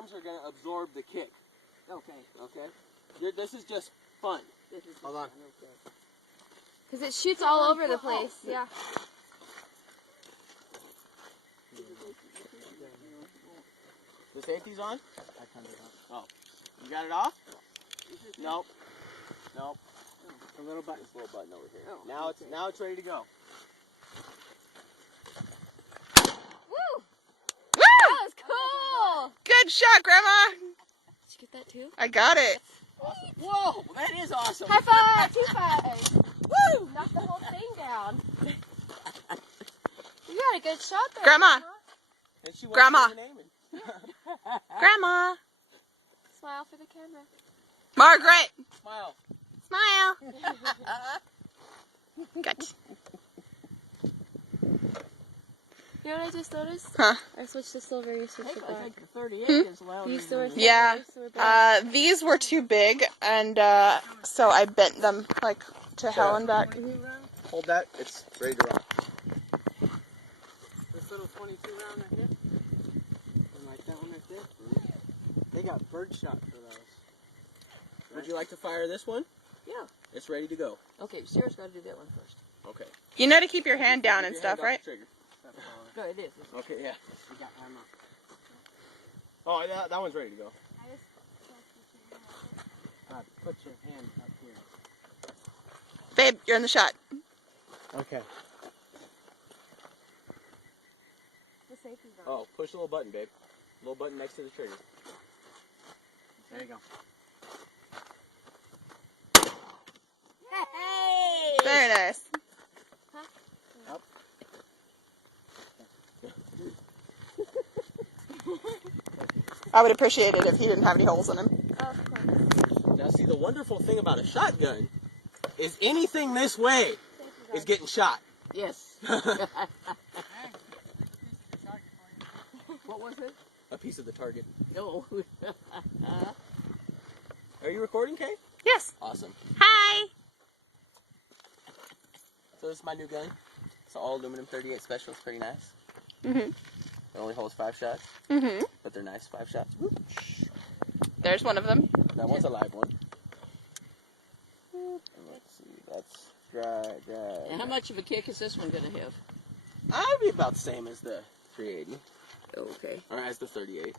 arms are going to absorb the kick. Okay. Okay? This is just fun. Hold on. Okay. Because it shoots all over the place. Yeah. The safety's on? I turned it Oh. off. You got it off? Nope. Nope. A little button. This little button over here. Oh, Now it's ready to go. Woo! That was cool! Good shot, Grandma. Did you get that too? I got it. Awesome. Whoa, that is awesome. High five! 2 5! Woo! Knock the whole thing down. You got a good shot there. Grandma. And she Grandma. Your name in. Grandma. Smile for the camera. Margaret. Smile. Smile. Good. You know what I just noticed? Huh? I switched to silver, you switched to I black. think the 38 is louder. You used to wear silver, Yeah. I used to wear black. These were too big, and so I bent them like to hell and back. Hold that. It's ready to rock. This little 22 round right here. And like that one right there. They got birdshot for those. Would you like to fire this one? Yeah. It's ready to go. Okay, Sarah's got to do that one first. Okay. You know to keep your hand down and Your stuff, hand off right? the trigger. No, it is. Okay, yeah. We got ammo. Oh, that one's ready to go. Put your hand up here. Babe, you're in the shot. Okay. The safety's on. Oh, push the little button, babe. Little button next to the trigger. There you go. Hey! Very nice. Up. I would appreciate it if he didn't have any holes in him. Oh, of course. Now, see, the wonderful thing about a shotgun is anything this way is getting shot. Yes. What was it? A piece of the target. No. Are you recording, Kay? Yes. Awesome. Hi. So this is my new gun. It's an all aluminum 38 special. It's pretty nice. Mhm. It only holds 5 shots, Mhm. but they're nice 5 shots. There's one of them. That one's a live one. And let's see. That's dry. And how much of a kick is this one going to have? I'd be about the same as the 380, Okay. or as the 38.